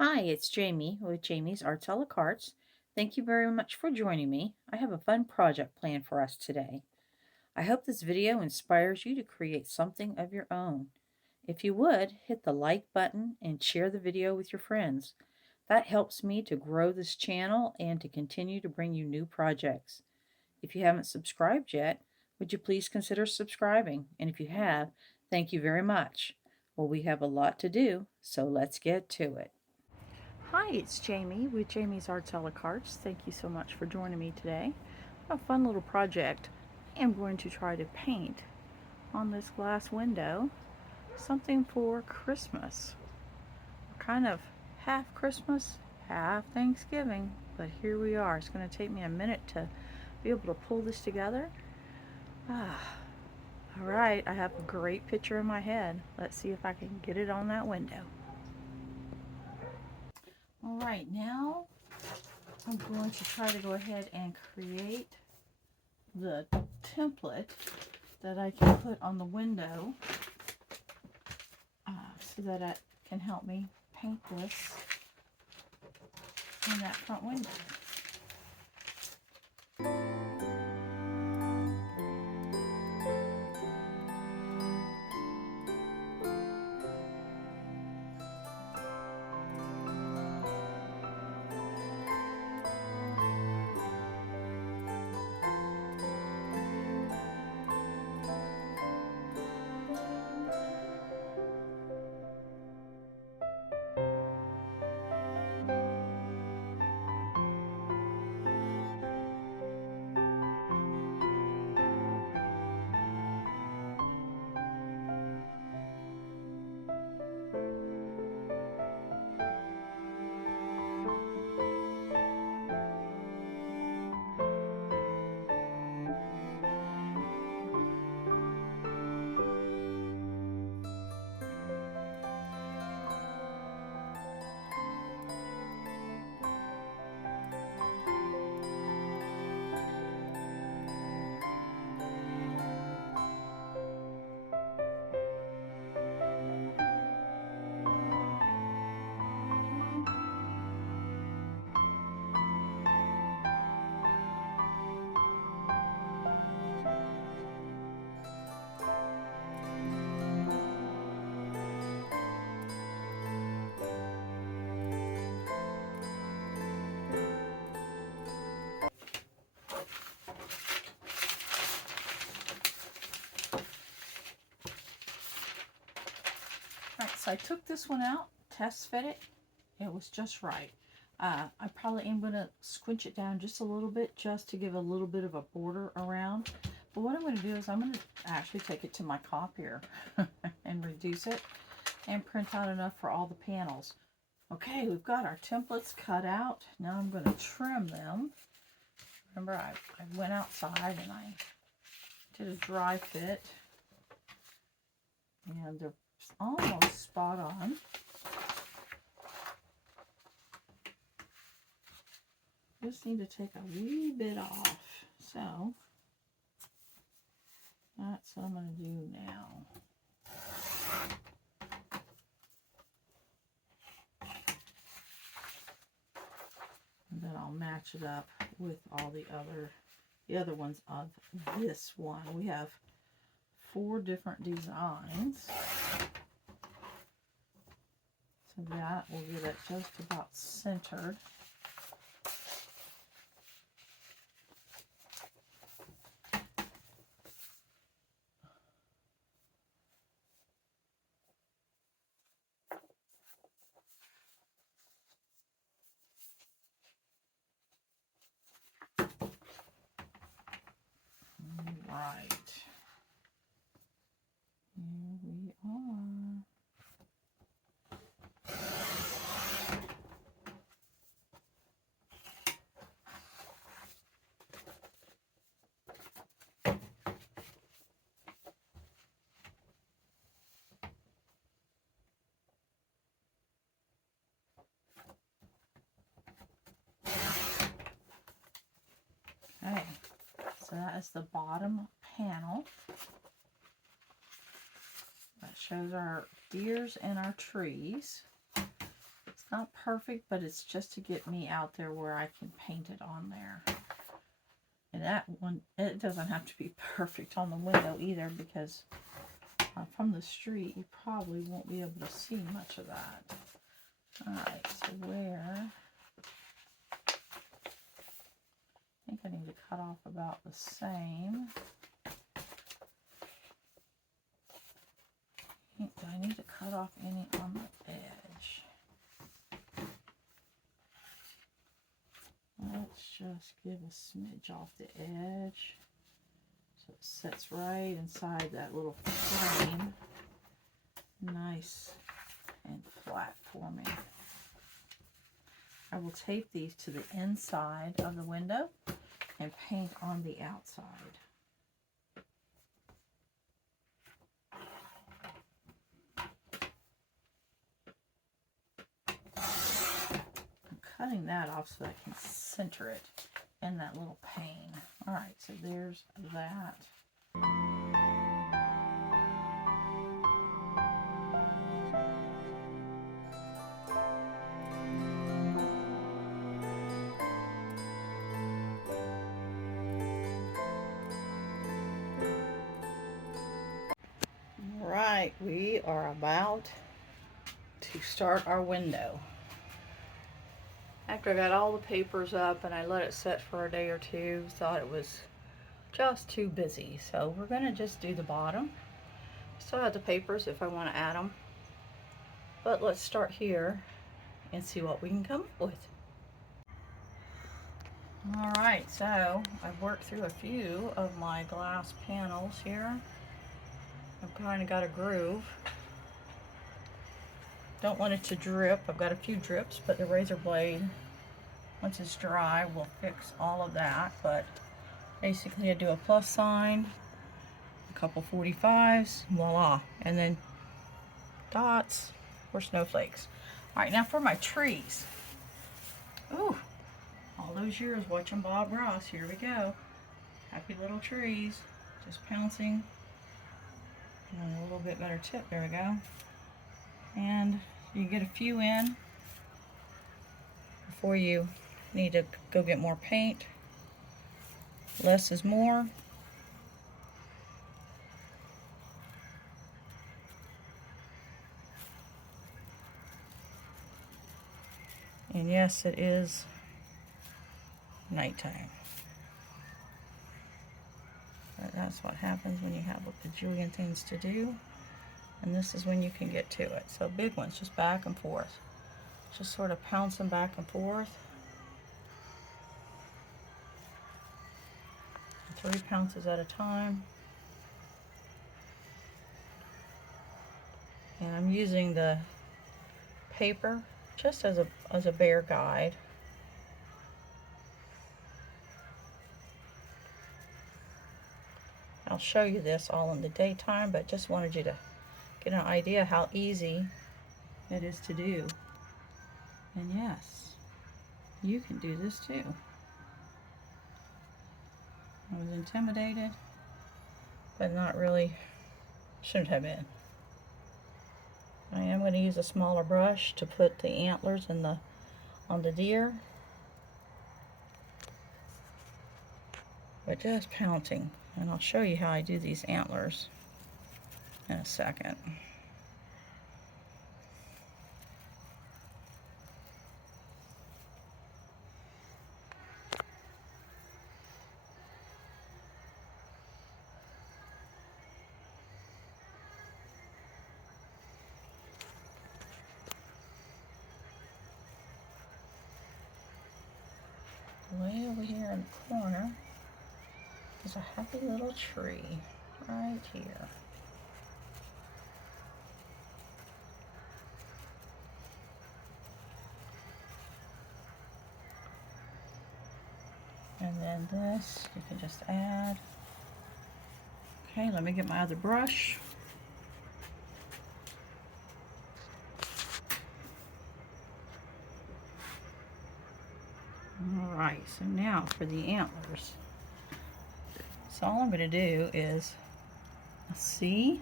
Hi, it's Jamie with Jamie's Arts a la Cartes. Thank you very much for joining me. I have a fun project planned for us today. I hope this video inspires you to create something of your own. If you would, hit the like button and share the video with your friends. That helps me to grow this channel and to continue to bring you new projects. If you haven't subscribed yet, would you please consider subscribing? And if you have, thank you very much. Well, we have a lot to do, so let's get to it. Hi, it's Jamie with Jamie's Arts a la Cartes. Thank you so much for joining me today. A fun little project. I am going to try to paint on this glass window something for Christmas. Kind of half Christmas, half Thanksgiving, but here we are. It's going to take me a minute to be able to pull this together. All right, I have a great picture in my head. Let's see if I can get it on that window. All right, now I'm going to try to go ahead and create the template that I can put on the window so that it can help me paint this in that front window. Alright, so I took this one out, test fit it. It was just right. I probably am going to squinch it down just a little bit just to give a little bit of a border around. But what I'm going to do is I'm going to actually take it to my copier and reduce it and print out enough for all the panels. Okay, we've got our templates cut out. Now I'm going to trim them. Remember, I went outside and I did a dry fit. And they're almost spot on. Just need to take a wee bit off. So that's what I'm going to do now. And then I'll match it up with all the other ones of this one. We have 4 different designs. So that will get it just about centered. Right. Here we are. Okay, so that is the bottom panel. That shows our deers and our trees. It's Not perfect, but it's just to get me out there where I can paint it on there. And that one, it doesn't have to be perfect on the window either, because from the street you probably won't be able to see much of that. Alright, so where... I think I need to cut off about the same. Do I need to cut off any on the edge? Let's just give a smidge off the edge so it sits right inside that little frame, nice and flat for me. I will tape these to the inside of the window and paint on the outside. I'm cutting that off so I can center it in that little pane. Alright, so there's that. Alright, we are about to start our window. After I got all the papers up and I let it set for a day or two, thought it was just too busy. So we're going to just do the bottom. Still have the papers if I want to add them. But let's start here and see what we can come up with. Alright, so I've worked through a few of my glass panels here. I've kind of got a groove. Don't want it to drip. I've got a few drips, but the razor blade, once it's dry, will fix all of that. But basically I do a plus sign, a couple 45s, voila, and then dots or snowflakes. Alright, now for my trees. Ooh, all those years watching Bob Ross, here we go. Happy little trees, just pouncing. And a little bit better tip, there we go. And you get a few in before you need to go get more paint. Less is more. And yes, it is nighttime. But that's what happens when you have a bajillion things to do. And this is when you can get to it. So big ones, just back and forth. Just sort of pouncing back and forth. 3 pounces at a time. And I'm using the paper just as a bare guide. I'll show you this all in the daytime, but just wanted you to get an idea how easy it is to do. And yes, you can do this too. I was intimidated, but not really, shouldn't have been. I am going to use a smaller brush to put the antlers in on the deer. But just pouncing, and I'll show you how I do these antlers in a second. Way over here in the corner is a happy little tree right here. And then this, you can just add. Okay, let me get my other brush. Alright, so now for the antlers. So all I'm going to do is a C,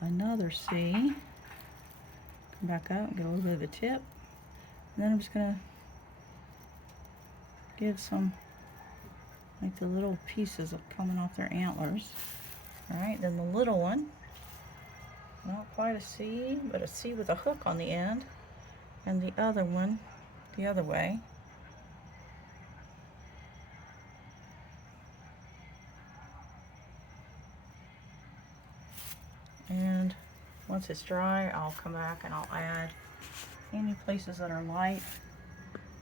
another C, back up and get a little bit of a tip. And then I'm just going to give some, like the little pieces of coming off their antlers. Alright, then the little one, not quite a C, but a C with a hook on the end. And the other one, the other way. And once it's dry, I'll come back and I'll add any places that are light.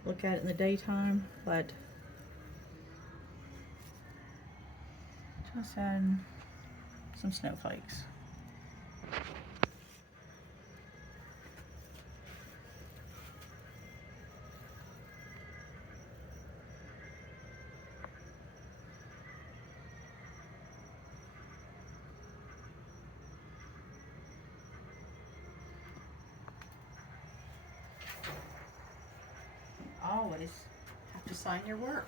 Look at it in the daytime, but just adding some snowflakes. Always have to sign your work.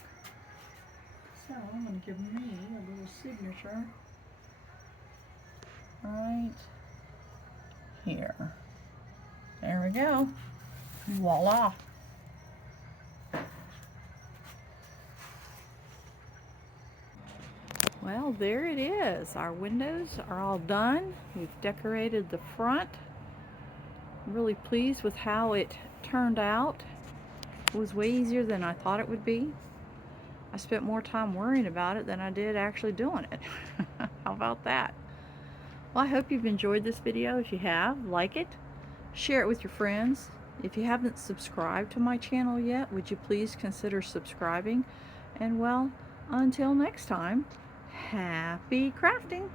So I'm going to give me a little signature right here. There we go. Voila. Well, there it is. Our windows are all done. We've decorated the front. I'm really pleased with how it turned out. It was way easier than I thought it would be. I spent more time worrying about it than I did actually doing it. How about that? Well, I hope you've enjoyed this video. If you have, like it, share it with your friends. If you haven't subscribed to my channel yet, would you please consider subscribing? And well, until next time, happy crafting!